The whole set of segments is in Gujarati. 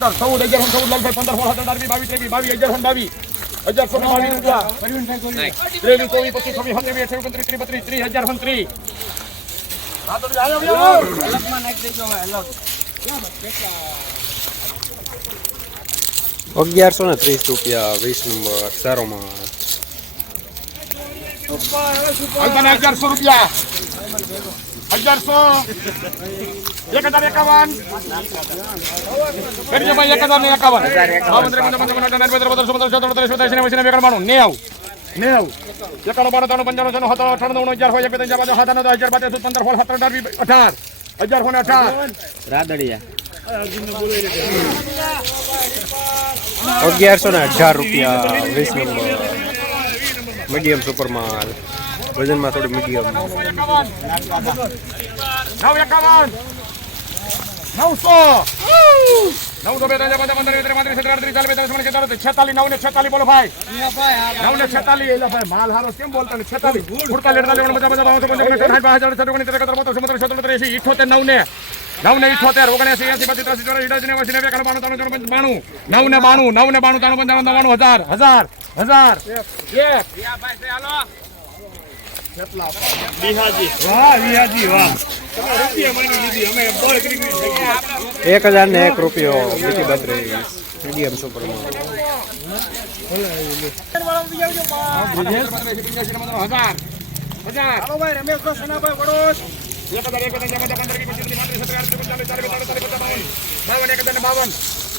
ચૌદ અગિયાર ચૌદ લાખ પંદર સોળ સત્તર અઢાર બાવીસ ત્રેવીસ બાવીસ હજાર બાવીસ અગિયારસો ને બાવીસ રૂપિયા. ત્રેવીસ ચોવીસ પચીસ છવ્વીસ સત્યાવીસ ઓગણત્રીસ ત્રીસ બત્રીસ ત્રીસ હજાર ત્રીસ અગિયારસો ને ત્રીસ રૂપિયા વીસ નંબર સારોમાં અગિયારસો રૂપિયા. અગિયારસો એક હજાર એકાવન કરી ભાઈ એક હજાર ને એકાવન નેવું, બાણું, નેવું. નેવું. એકાણું, બાણું, ત્રાણું, પંચાણું, છન્નું, સત્તાણું, અઠ્ઠાણું, નવ્વાણું, હજાર હોય, એક, બે, ત્રણ, ચાર, પાંચ, છ, સાત, નવ, તેર, ચૌદ, પંદર, સોળ, સત્તર, અઢાર, અઢાર. અગિયારસો ને અઢાર. અગિયારસો ને અઢાર રૂપિયા વીસ નંબર મીડિયમ સુપર માલ વજનમાં થોડું મીડિયમ. નવ એકાવન. નવસો. નવસો બે, ત્રણ, ચાર, પાંચ, પંદર, ત્રીસ, પાંત્રીસ, છત્રીસ, આડત્રીસ, ચાલીસ, બેતાલીસ, ચુમ્માલીસ, છેતાલીસ, છેતાલીસ, નવ ને છેતાલીસ બોલો ભાઈ નવ ને છેતાલીસ એટલે ભાઈ માલ હારો કેમ બોલતા ને છેતાલીસ ઉડતાલીસ, અડતાલીસ, બધા બાવન, ચોપન, ચોપન, સાઠ, બાસઠ, અડસઠ, ઓગણસિત્તેર, એકોતેર, બોતેર, ચુમ્મોતેર, છોતેર, એંસી, ઇઠ્ઠોતેર, નવ ને નવ ને ઇઠોતેર ઓગણએંસી, એસી પચીસ, ત્રાસી, ચોરાસી, અઠ્યાસી, નેવાસી નેવું, એકાણું, બાણું, ત્રણ ચોપન, બાણું, નવ ને બાણું, નવ ને બાણું, ત્રણ પંચાવન નવ્વાણું, હજાર, હજાર, હજાર, એક. એક હજાર ને એક રૂપિયો બીજી બત્રીસ મીડિયમ સુપર બાવન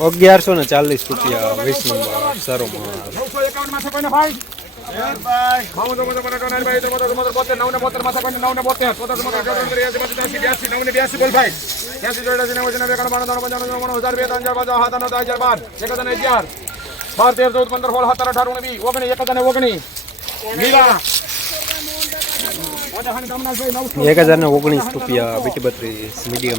અગિયારસો ને ચાલીસ રૂપિયા વીસ નંબર અગિયાર, બાર, તેર, ચૌદ, પંદર, સોળ, સત્તર, અઢાર, ઓગણી ઓગણી એક હજાર નવસો. એક હજાર ને ઓગણીસ રૂપિયા બીટી બત્રીસ medium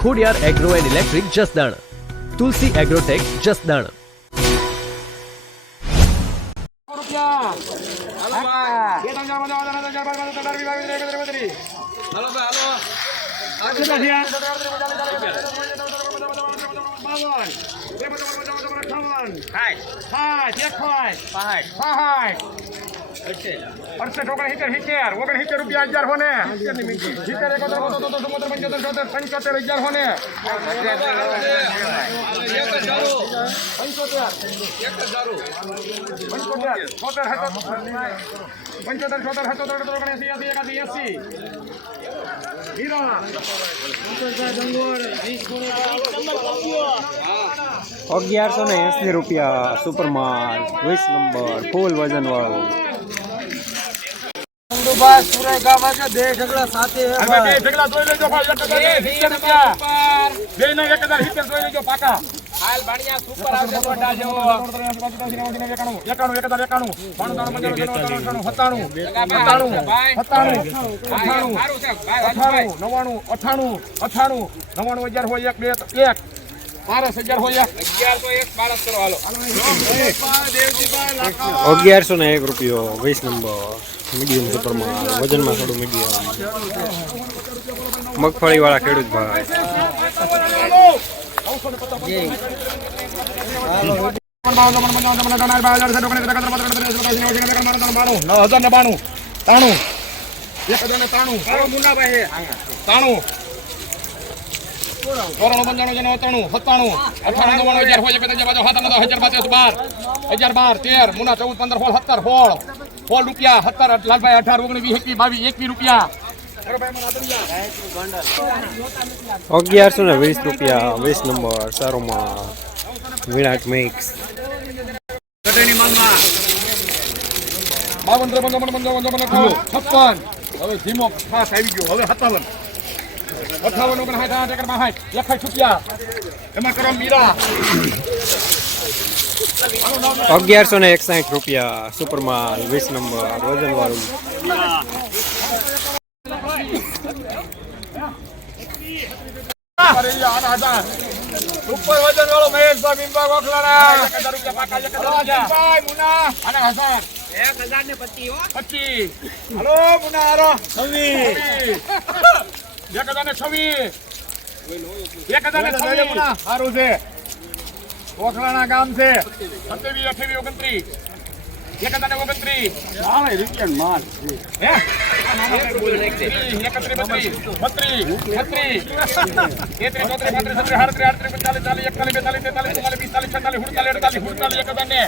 Khodiyar agro and electric Jasdan. Tulsi agrotech Jasdan. રૂપિયા. બે ત્રણ અડસઠ, ઓગણસિત્તેર, સિત્તેર. રૂપિયા અગિયારસો ને. સિત્તેર, એકોતેર, બોતેર, પંચોતેર, છોતેર, પંચોતેર, અગિયારસો ને. પંચોતેર. પંચોતેર, પંચોતેર, છોતેર, સત્તોતેર, અઠ્યોતેર, ઓગણએંસી, એકાસી, એંસી. અગિયારસો ને એંસી રૂપિયા સુપરમાલ વીસ નંબર ફૂલ વજન વાળું હવે બે ઢગલા જોઈ લેજો ભાઈ, એક હજાર ને સિત્તેર રૂપિયા. બે ને એક હજાર સિત્તેર જોઈ લેજો પાકા. હાલ એકાણું, સુપર આવશે એકાણું. જેવો ત્રાણું, પંચાણું, છન્નું, સત્તાણું, સત્તાણું, સત્તાણું, અઠ્ઠાણું, અઠ્ઠાણું, નવ્વાણું, અઠ્ઠાણું, અઠ્ઠાણું, નવ્વાણું, અગિયાર હોય, એક, બે, એક. બારસ હજાર હોય અગિયારસો એક બારસ કરો હાલો અગિયારસો ને એક રૂપિયો વીસ નંબર મીડિયમ સુપરમાં વજનમાં થોડું મીડિયમ મગફળી વાળા ખેડૂત બાર હજાર બાર તેર મુના ચૌદ પંદર સોળ સત્તર સોળ સોળ રૂપિયા સત્તર લાલભાઈ અઢાર ઓગણીસ વીસ એકવીસ બાવીસ એકવીસ રૂપિયા. અગિયારસો ને વીસ રૂપિયા વીસ નંબર સારોમાં વિરાટ મિક્સ. બાવન ત્રેપન ચોપન પંચાવન ચોપન છપ્પન. હવે ધીમો ખાસ આવી ગયો. હવે સત્તાવન. અઠાવન ઓગણ સાઠ આઠ એકર બાસઠ લખાઈ રૂપિયા એમાં કરો મીરા. અગિયારસો ને એકસાઠ રૂપિયા સુપરમાલ વીસ નંબર વજન વાળું. ઉપર વજન વાળો મહેશભાઈ બિંબા ગોખલાના હજાર રૂપિયા પાકા એક હજાર ને છવ્વીસ. એક હજાર ને છવ્વીસ. સારું છે. ગોખલાના ગામ છે. સત્યાવીસ અઠાવીસ ઓગણત્રીસ. એક હજાર ને ઓગણત્રીસ માલ હે? એકત્રીસ બત્રીસ. બત્રીસ. છત્રીસ. તેત્રીસ ચોત્રીસ પાંત્રીસ છત્રીસ આડત્રીસ આડત્રીસ પચાલીસ ચાલીસ એકતાલીસ બેતાલીસ તેતાલીસ ચુમ્માલીસ પિસ્તાલીસ છેતાલીસ સુડતાલીસ અડતાલીસ સુડતાલીસ એક હજાર ને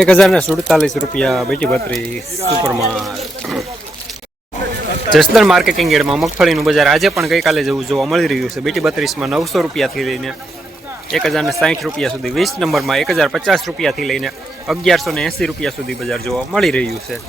એક હજાર ને સુડતાલીસ રૂપિયા બેટી બત્રીસ સુપરમાલ જસદણ માર્કેટિંગ એડમાં મગફળીનું બજાર આજે પણ ગઈકાલે જેવું જોવા મળી રહ્યું છે. બેટી બત્રીસમાં નવસો રૂપિયાથી લઈને એક હજારને સાહીઠ રૂપિયા સુધી. વીસ નંબરમાં એક હજાર પચાસ રૂપિયાથી લઈને અગિયારસો ને એંસી રૂપિયા સુધી બજાર જોવા મળી રહ્યું છે.